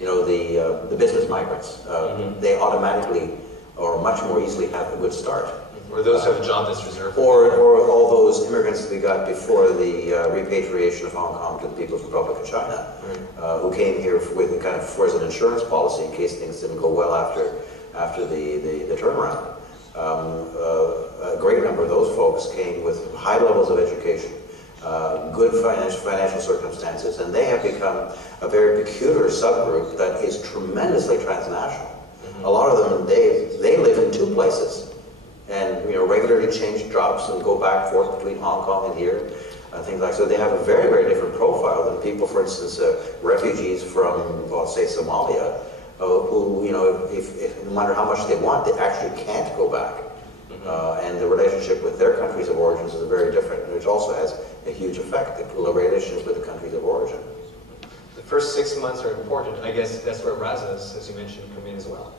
you know, the business migrants. They automatically or much more easily have a good start. Or those who have a job that's reserved. Or all those immigrants that we got before the repatriation of Hong Kong to the People's Republic of China, who came here with a kind of as an insurance policy in case things didn't go well after the turnaround. A great number of those folks came with high levels of education, good financial circumstances, and they have become a very peculiar subgroup that is tremendously transnational. A lot of them, they live in two places, and you know, regularly change jobs and go back and forth between Hong Kong and here, things like so. They have a very, very different profile than people, for instance, refugees from, well, say, Somalia, who, you know, if no matter how much they want, they actually can't go back. And the relationship with their countries of origins is very different, which also has a huge effect, the relations with the countries of origin. The first 6 months are important. I guess that's where Razas, as you mentioned, come in as well.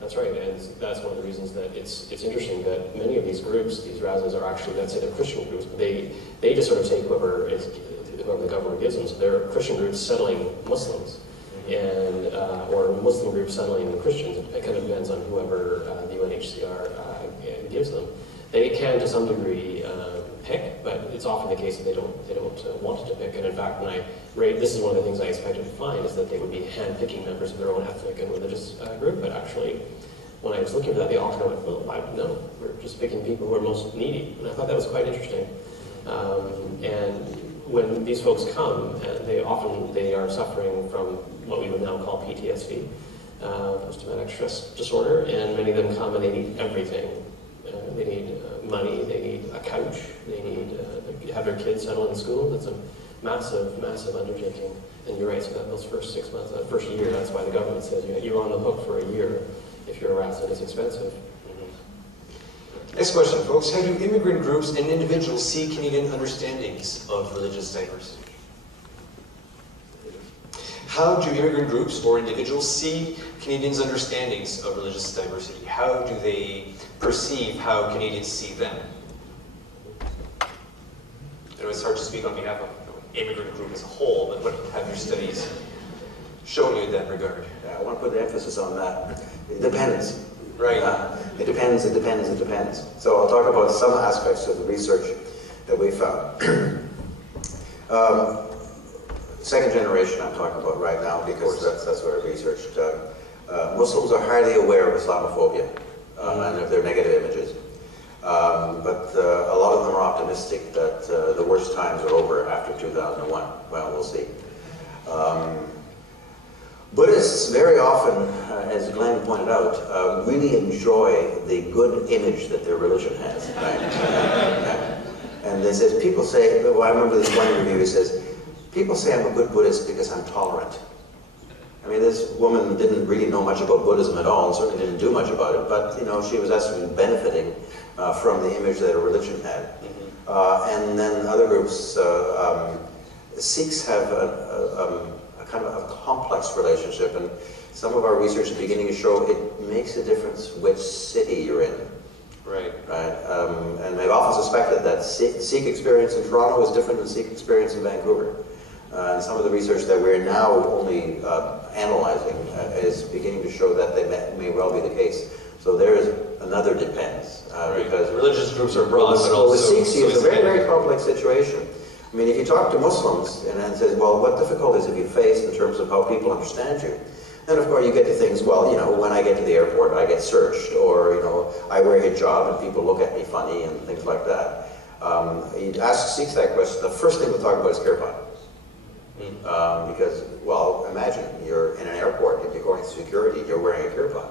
That's right, and that's one of the reasons that it's interesting that many of these groups, these Razas, are actually, let's say, they're Christian groups, but they just sort of take whoever the government gives them. So they're Christian groups settling Muslims, and or Muslim groups settling Christians. It kind of depends on whoever the UNHCR gives them. They can, to some degree, pick, but it's often the case that they don't want to pick. And in fact, when I rate, this is one of the things I expected to find, is that they would be hand-picking members of their own ethnic and religious group. But actually, when I was looking for that, they often went, well, no, we're just picking people who are most needy. And I thought that was quite interesting. And when these folks come, they are suffering from what we would now call PTSD, post-traumatic stress disorder, and many of them come and they need everything. They need money, they need a couch, they need have their kids settled in school. That's a massive, massive undertaking. And you're right, so that those first 6 months, that first year, that's why the government says you're on the hook for a year if you're harassed, and it's expensive. Next question, folks. How do immigrant groups and individuals see Canadian understandings of religious diversity? How do immigrant groups or individuals see Canadians' understandings of religious diversity? How do they perceive how Canadians see them? I know it's hard to speak on behalf of an immigrant group as a whole, but what have your studies shown you in that regard? I want to put the emphasis on that. It depends. Right. It depends, it depends, it depends. So I'll talk about some aspects of the research that we found. Second generation I'm talking about right now, because that's what I researched. Muslims are highly aware of Islamophobia and of their negative images. But a lot of them are optimistic that the worst times are over after 2001. Well, we'll see. Buddhists very often, as Glenn pointed out, really enjoy the good image that their religion has. Right? And they says, people say, well, I remember this one review, he says, people say I'm a good Buddhist because I'm tolerant. I mean, this woman didn't really know much about Buddhism at all, and certainly didn't do much about it, but you know, she was actually benefiting from the image that her religion had. And then other groups, Sikhs have a kind of a complex relationship, and some of our research is beginning to show it makes a difference which city you're in. Right. Right. And I've often suspected that Sikh experience in Toronto is different than Sikh experience in Vancouver. And some of the research that we're now only analyzing is beginning to show that they may well be the case. So there is another depends. Because religious groups are broad, but also... With Sikhs, it's a very, very complex situation. I mean, if you talk to Muslims and then says, well, what difficulties have you faced in terms of how people understand you? Then, of course, you get to things, well, you know, when I get to the airport, I get searched, or, you know, I wear a hijab and people look at me funny and things like that. You ask Sikhs that question, the first thing we'll talk about is kirpan. Because, well, imagine you're in an airport, if you're going through security, you're wearing a kirpan.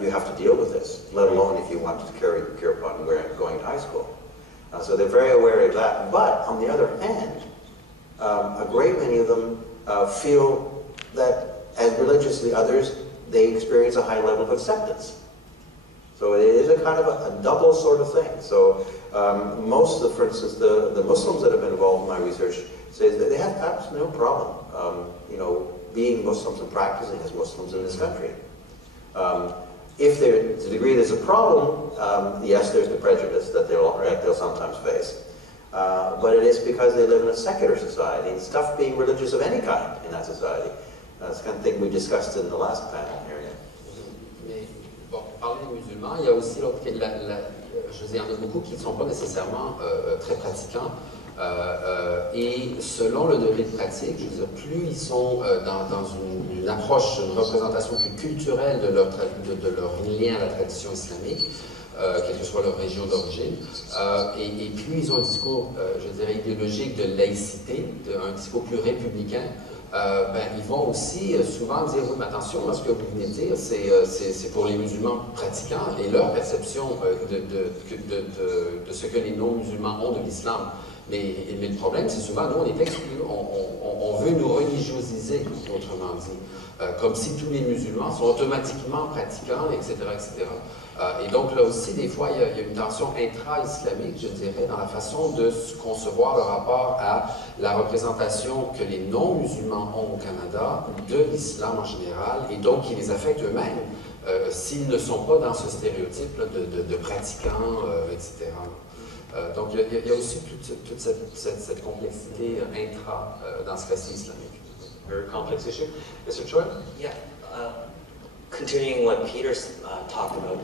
You have to deal with this, let alone if you want to carry kirpan going to high school. So they're very aware of that. But on the other hand, a great many of them feel that as religiously others, they experience a high level of acceptance. So it is a kind of a double sort of thing. So most of the, for instance, the Muslims that have been involved in my research say that they have absolutely no problem, you know, being Muslims and practicing as Muslims in this country. If to the degree there's a problem, yes, there's the prejudice that they'll sometimes face. But it is because they live in a secular society, and stuff being religious of any kind in that society That's the kind of thing we discussed in the last panel area. Mais bon, parler des musulmans, il y a aussi l'autre, je veux dire, il y en a beaucoup qui ne sont pas nécessairement très pratiquants. Et selon le degré de pratique, je veux dire, plus ils sont dans une approche, une représentation plus culturelle de leur lien à la tradition islamique, quelle que soit leur région d'origine, et plus ils ont un discours, je dirais, idéologique de laïcité, un discours plus républicain, ils vont aussi souvent dire, oui, mais attention, ce que vous venez de dire, c'est pour les musulmans pratiquants et leur perception de ce que les non-musulmans ont de l'islam. Mais le problème, c'est souvent, nous, on est exclus, on veut nous religiosiser, autrement dit, comme si tous les musulmans sont automatiquement pratiquants, etc., etc. Et donc, là aussi, des fois, il y a une tension intra-islamique, je dirais, dans la façon de concevoir le rapport à la représentation que les non-musulmans ont au Canada de l'islam en général, et donc qui les affecte eux-mêmes, s'ils ne sont pas dans ce stéréotype là, de pratiquants, etc. Donc, il y a aussi toute cette complexité intra dans ce récit islamique. Very complex issue. Mr. Choi? Yeah. Continuing what Peter talked about,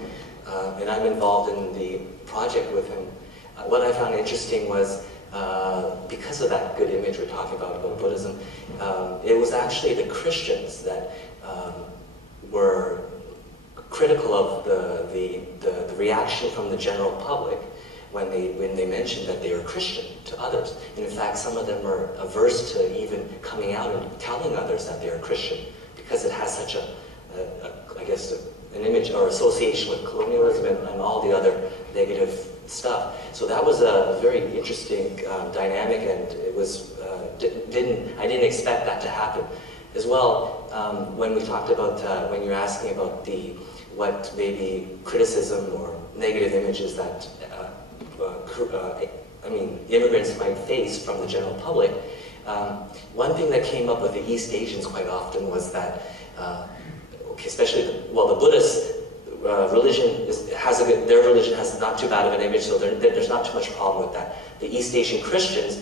and I'm involved in the project with him, what I found interesting was, because of that good image we're talking about Buddhism, it was actually the Christians that were critical of the reaction from the general public when they mentioned that they were Christian to others. And in fact, some of them are averse to even coming out and telling others that they are Christian, because it has such I guess, an image or association with colonialism and all the other negative stuff. So that was a very interesting dynamic, and it was I didn't expect that to happen. As well, when we talked about when you're asking about what maybe criticism or negative images that immigrants might face from the general public, one thing that came up with the East Asians quite often was that, especially the Buddhist religion their religion has not too bad of an image, so there's not too much problem with that. The East Asian Christians,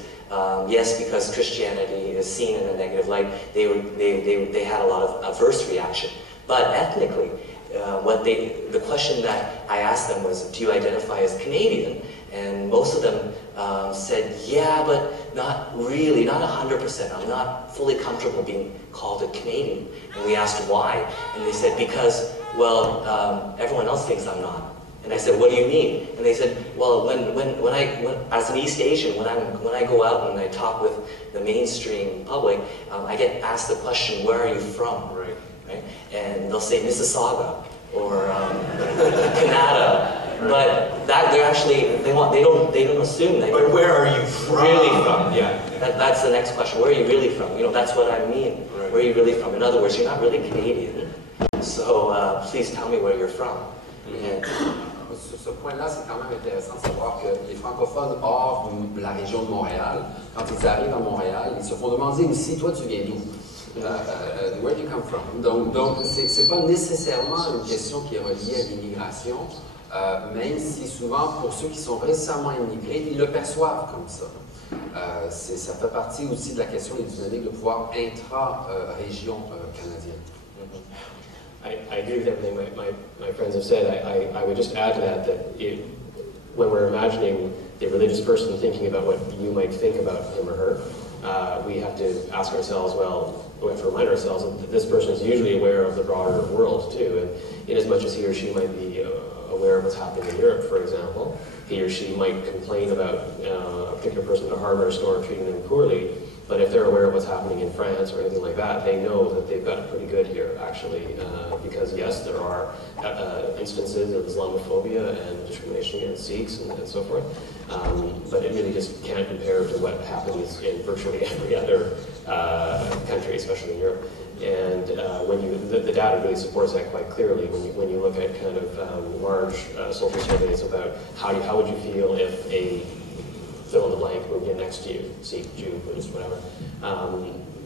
yes, because Christianity is seen in a negative light, they had a lot of adverse reaction. But ethnically, the question that I asked them was, do you identify as Canadian? And most of them said, yeah, but not really, not 100%. I'm not fully comfortable being called a Canadian. And we asked why, and they said, because, well, everyone else thinks I'm not. And I said, what do you mean? And they said, well, when as an East Asian, when I go out and I talk with the mainstream public, I get asked the question, where are you from? Right? And they'll say Mississauga or Canada. But that they don't assume that. But where are you from? Really from? Yeah. That's the next question. Where are you really from? That's what I mean. Right. Where are you really from? In other words, you're not really Canadian. So please tell me where you're from. Sur ce point-là, c'est quand même intéressant de savoir que les francophones hors de la région de Montréal, quand ils arrivent à Montréal, ils se font demander aussi, toi tu viens d'où? Where do you come from? Donc c'est pas nécessairement une question qui est reliée à l'immigration, même si souvent, pour ceux qui sont récemment immigrés, ils le perçoivent comme ça. Ça fait partie aussi de la question des dynamiques de pouvoir intra-région canadienne. I agree with everything my friends have said. I would just add to that when we're imagining the religious person thinking about what you might think about him or her, we have to ask ourselves, well, we have to remind ourselves that this person is usually aware of the broader world too, and in as much as he or she might be aware of what's happening in Europe, for example, he or she might complain about a particular person at a hardware store treating them poorly, but if they're aware of what's happening in France or anything like that, they know that they've got it pretty good here, actually, because yes, there are instances of Islamophobia and discrimination against Sikhs and so forth, but it really just can't compare to what happens in virtually every other country, especially in Europe. And the data really supports that quite clearly when you look at kind of large social surveys about how would you feel if a fill in the blank moved in next to you, Sikh, Jew, Buddhist, whatever.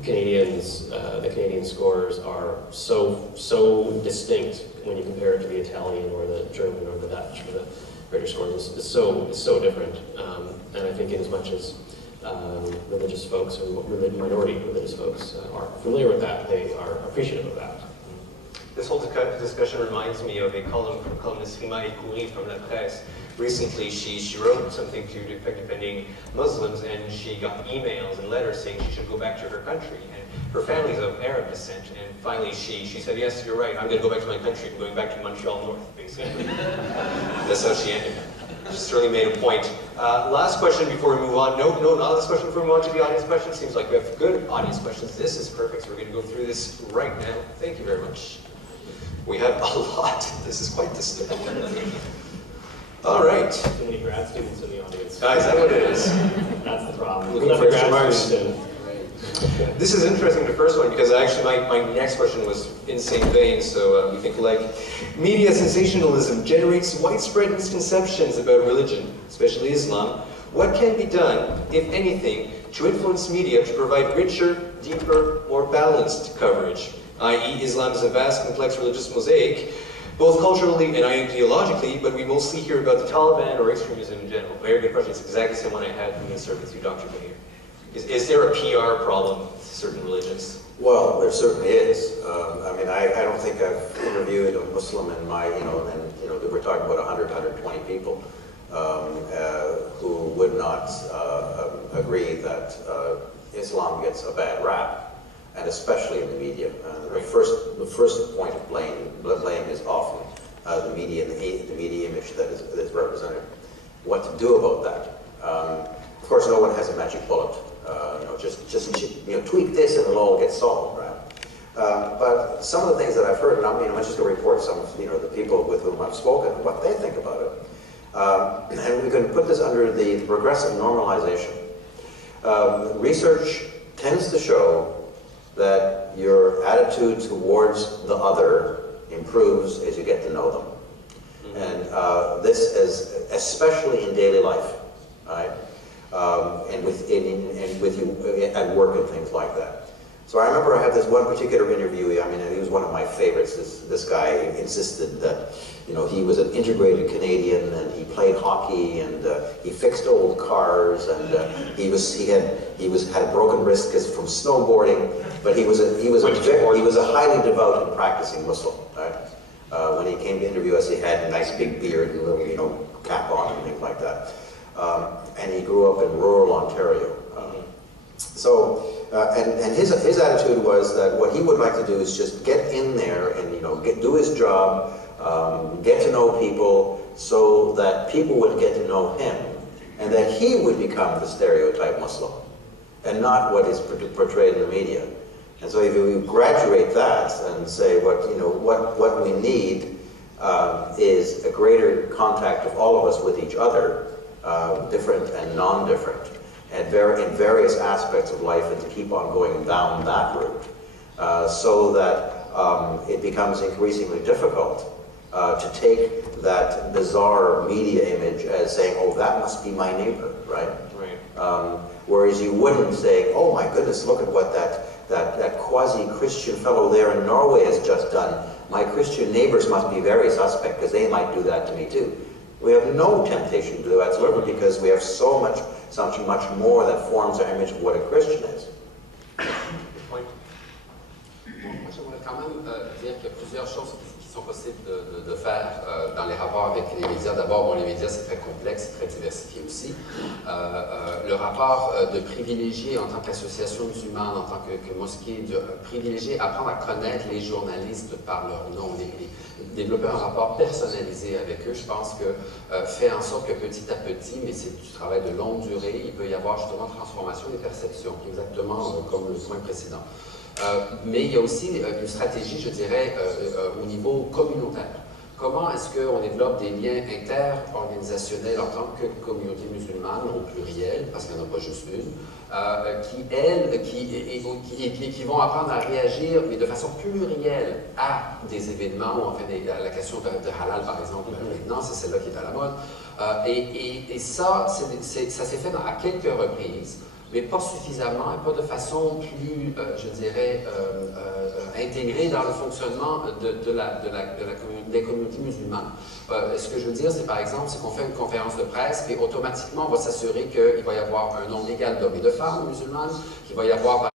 The Canadian scores are so distinct when you compare it to the Italian or the German or the Dutch or the British scores. It's so different. And I think in as much as religious folks or minority religious folks are familiar with that, they are appreciative of that. This whole discussion reminds me of a columnist, Rima Ekouri from La Presse. Recently, she wrote something to defending Muslims, and she got emails and letters saying she should go back to her country. And her family's of Arab descent, and finally she said, yes, you're right, I'm going to go back to my country. I'm going back to Montreal North, basically. That's how she ended. She certainly made a point. Last question before we move on. No, not last question before we move on to the audience questions. Seems like we have good audience questions. This is perfect, so we're going to go through this right now. Thank you very much. We have a lot. This is quite disturbing. All right. Too many grad students in the audience. Is that what it is? That's the problem. Looking for grad marks. students in. This is interesting, the first one, because actually my next question was in the same vein, so we think like media sensationalism generates widespread misconceptions about religion, especially Islam. What can be done, if anything, to influence media to provide richer, deeper, more balanced coverage, i.e. Islam is a vast, complex religious mosaic, both culturally and ideologically, but we mostly hear about the Taliban or extremism in general. Very good question. It's exactly the same one I had from the service you, Dr. Bahir. Is there a PR problem with certain religions? Well, there certainly is. I mean, I don't think I've interviewed a Muslim in my, we're talking about 100, 120 people who would not agree that Islam gets a bad rap, and especially in the media. The first point of blame is often the media and the media image that is represented. What to do about that? Of course, no one has a magic bullet. Just tweak this and it'll all get solved, right? But some of the things that I've heard, and I'm just going to report some of the people with whom I've spoken, what they think about it. And we can put this under the progressive normalization. Research tends to show that your attitude towards the other improves as you get to know them. And this is especially in daily life, right? And with you at work and things like that. So I remember I had this one particular interviewee. I mean, he was one of my favorites. This guy insisted that he was an integrated Canadian, and he played hockey, and he fixed old cars, and he had a broken wrist from snowboarding. But he was a highly devout and practicing Muslim. Right? When he came to interview us, he had a nice big beard and a little cap on and things like that. And he grew up in rural Ontario. And his attitude was that what he would like to do is just get in there and do his job, get to know people, so that people would get to know him, and that he would become the stereotype Muslim, and not what is portrayed in the media. And so if you graduate that and say what we need is a greater contact of all of us with each other, different and non-different, and in various aspects of life, and to keep on going down that route, so that it becomes increasingly difficult to take that bizarre media image as saying, oh, that must be my neighbor, right? Right. Whereas you wouldn't say, oh my goodness, look at what that quasi-Christian fellow there in Norway has just done. My Christian neighbors must be very suspect because they might do that to me too. We have no temptation to do that whatsoever, because we have so much more that forms our image of what a Christian is. Moi, j'aimerais quand même dire qu'il y a plusieurs choses qui sont possibles de faire dans les rapports avec les médias. D'abord, les médias, c'est très complexe, c'est très diversifié aussi. Le rapport de privilégier en tant qu'association musulmane, en tant que mosquée, de privilégier, apprendre à connaître les journalistes par leur nom, développer un rapport personnalisé avec eux, je pense que fait en sorte que petit à petit, mais c'est du travail de longue durée, il peut y avoir justement transformation des perceptions, exactement comme le point précédent. Mais il y a aussi une stratégie, je dirais, au niveau communautaire. Comment est-ce qu'on développe des liens interorganisationnels en tant que communauté musulmane, au pluriel, parce qu'il n'y en a pas juste une, qui vont apprendre à réagir, mais de façon plurielle, à des événements, ou enfin à la question de halal, par exemple, maintenant, c'est celle-là qui est à la mode. Et ça, ça s'est fait à quelques reprises, mais pas suffisamment et pas de façon plus, je dirais, intégrée dans le fonctionnement des communautés musulmanes. Ce que je veux dire, c'est par exemple, c'est qu'on fait une conférence de presse et automatiquement, on va s'assurer qu'il va y avoir un nombre égal d'hommes et de femmes musulmanes, qu'il va y avoir